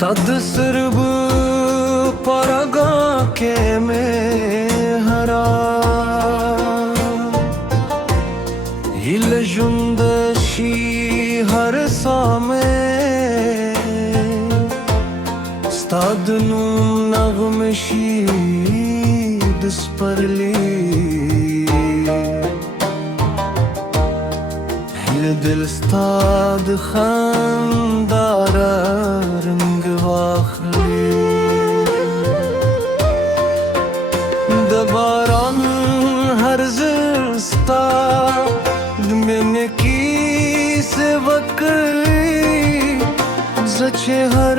Tad sırb paraga ke me hara Hil jundashi har same Stad nu nagmeshi disparli Hil dil stad khandara rang vakhli Dabaran har zista dmene ki se vakli zache har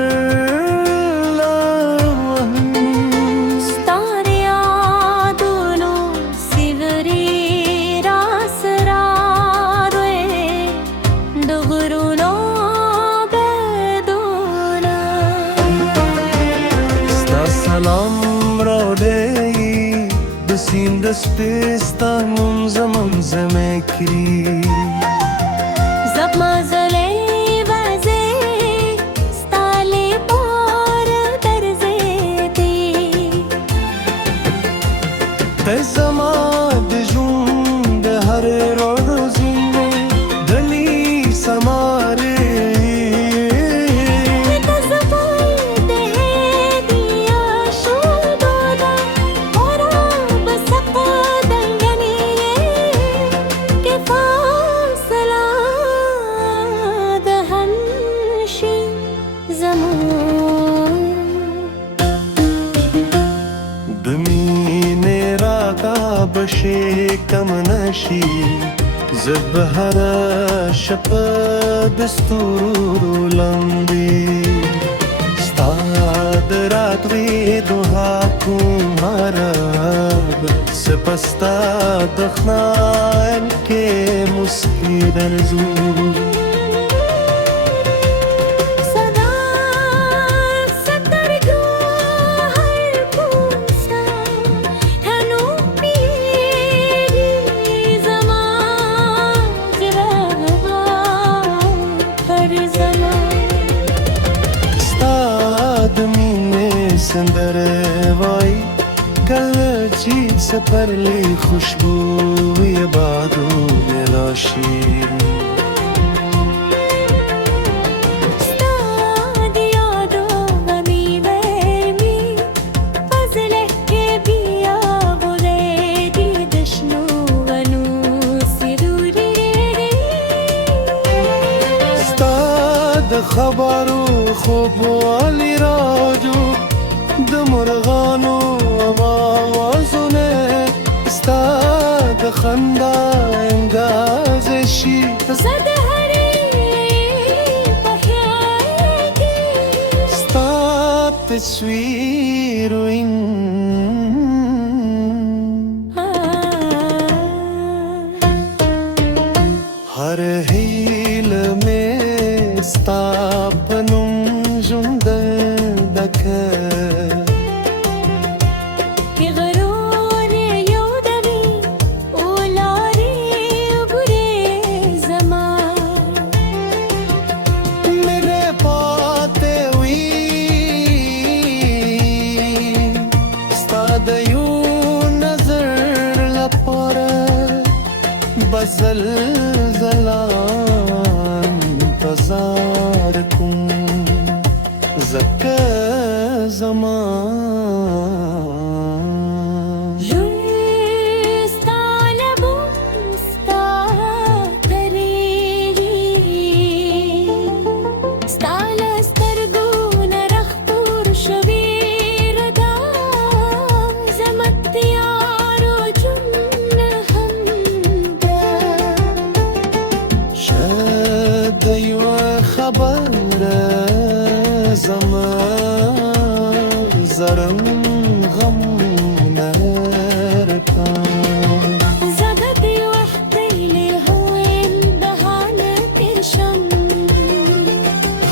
Salam rodei Besin despesta nun zaman zemekri Zap mazalei vaze Stali por darzeti Te samad jund har rozine Dali samare بشكم نشي زبهرا شپا دستور لندي استاد راتوي دوها كمارا سپستا دخنان کے مسکی درزور सिंदर वाई कल चीज से परली खुशबू ये बादों में लाशी خبرو خوب والی راجو دمرغانو آوازونه استاد خندا انگازشی زد هری بحیاتی استاد تصویر و این هر حیل میں استاپنم جنددکه زلزلان تزاركم زكا زمان جست على بوستا تريجي استعلى استرقون رخطور شبير دام زمت يارو جنة ديوة خبر زمان زرم غم مركان زغدي وحدي للهوين بهانة الشم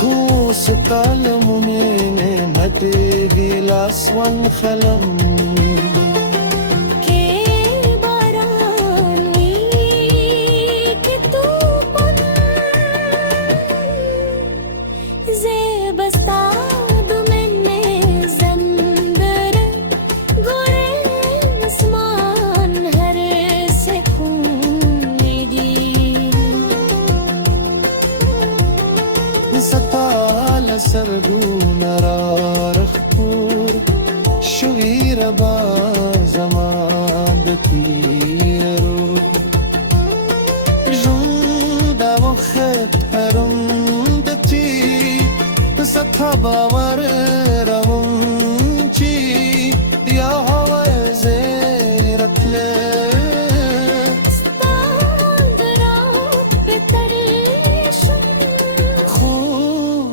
هو ستعلم من متى الأسوان خلم بستا ستا لسرګونه را رخپور شوی ربا زما د تیرو ژوند د وخت پروندتی ستا باور روم چې یا هوا زیرتله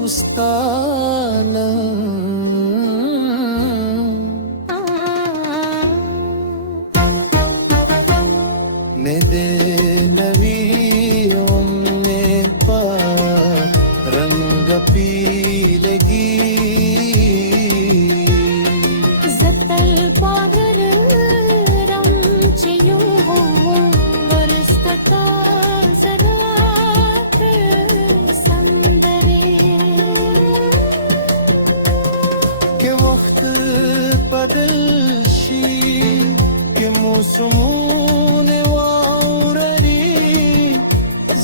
خوستانه میں دے نوی امید پا رنگ پیلگی زتل پاگر رم چیو ورستتا زرات سندرے کہ وقت بدل شی کہ موسمون واورری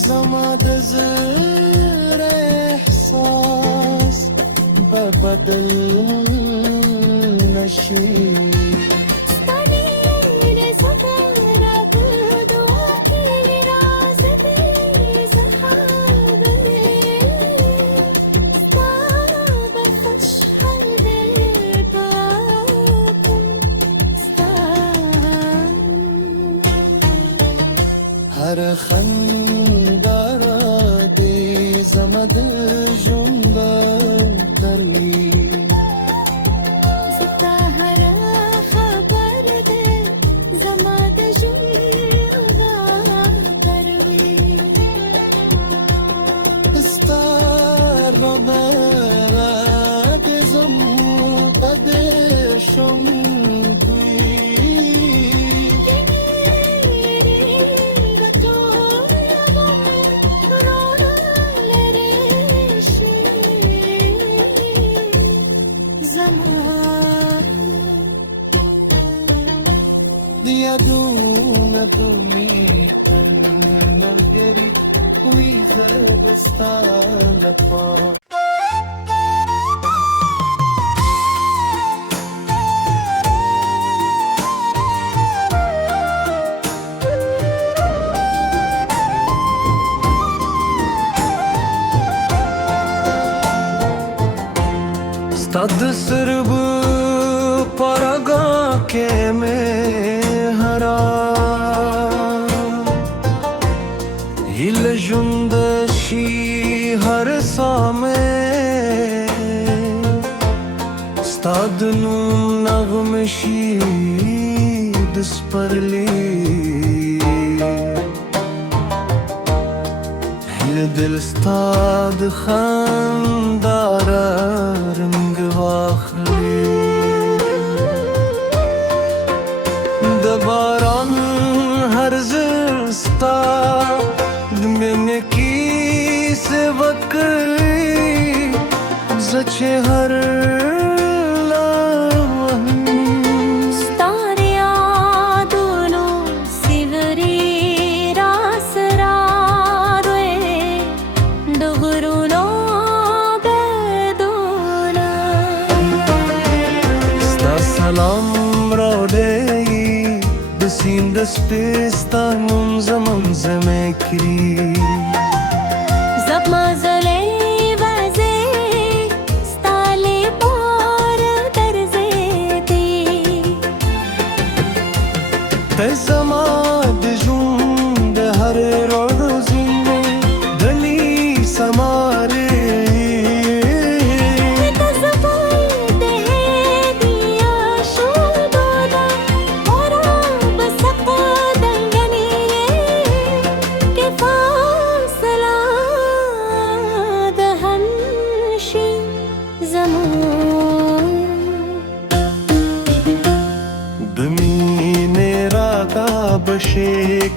زما د زر احساس ببدل نشی هر خندارا دی زمد ژوند ګرمي ستا هر خبر دے زما د ژوند پروي ستا ربا د زمد شوم یادونه دومې تر ملګري وي زه به ستا لپاره ستا د سرب پرګه کې مې هیل ژوند شي هر سامه ستا د نوم نغمه شي د سپرلي هیل دل ستا د خندا رنګ واخلي د باران هر زر ستا من کی سے وکړي زچه هر ستار یادونو سیوری راسرا روی دغرونو بدونا ستا سلام راوړی د سیند سپستا منځمه کړي زما زلې وځي ستالي پور درځي دي ته زما د ژوند هر روزینه دلی سماره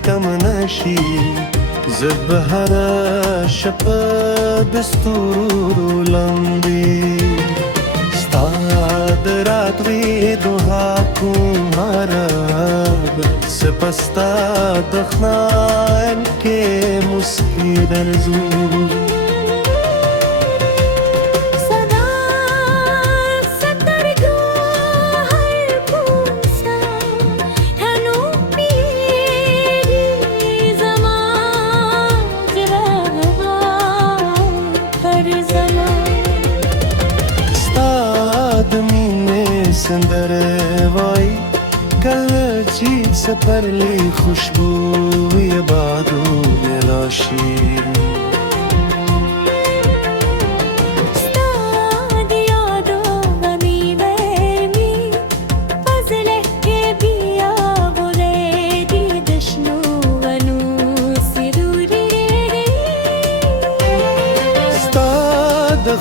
کم نشي زه به هره شپه د ستورو لاندې ستا د راتلې دعا کوم هره سپستا د خنان کې مسکي درځو استاد مینه سندر وای کل چیت سپر لی خوشبوی بادون راشی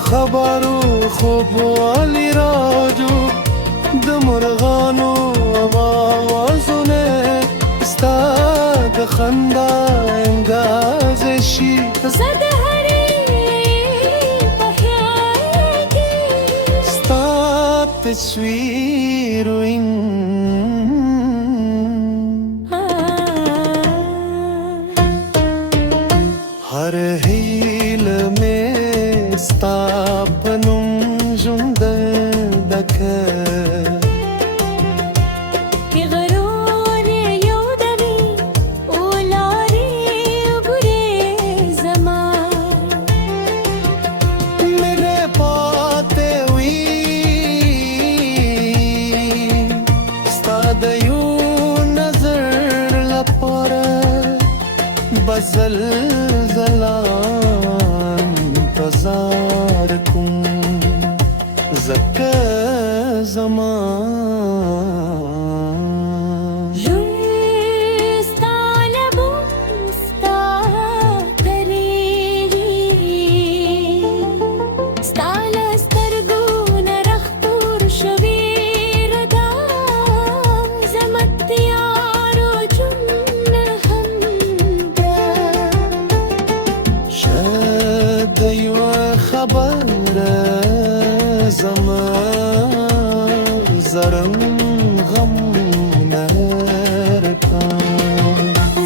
خبرو خوب والی راجو د مرغانو آوازونه ستا د خندا انګاز شي زه د هرې په خیال کې ستا تصویر وین هر هیله مې ستا په نوم ژوند دکه کې غرور یودوي ولارې ګورې زما میرے پاتے وی ستا د یو نظر لپاره بزل زلان انتظار کوم زکه زمان ژوند ستا لبو ستا کریږي ستا له سترګو نه رختور شوي ردا زما تیارو جون همدا شاید یو خبره زما زرم غم نرکا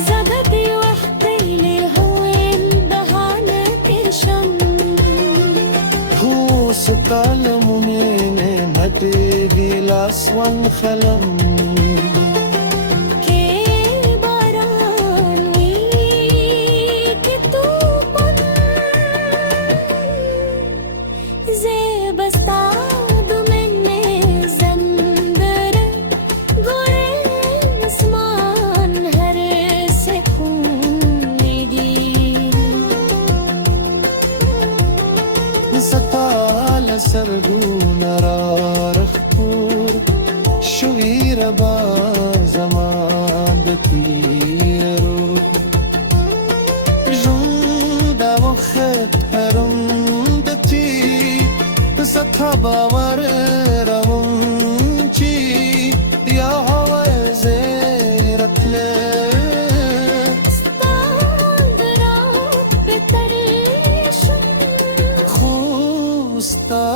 زغدي وحدي للهوين بهانة ترشم هو ستعلمونين هتيجي لأسوان خلم كي باران ويكي طوفان زي بستعد مني زندر قرين اسمان هر سكون دي ستال سرگون را رخپور شویر با زمان بتیرو جودا و خط هرم دتی ستا باور رمون چی یا هوا زیرت لت استعد رات بترشم خوستا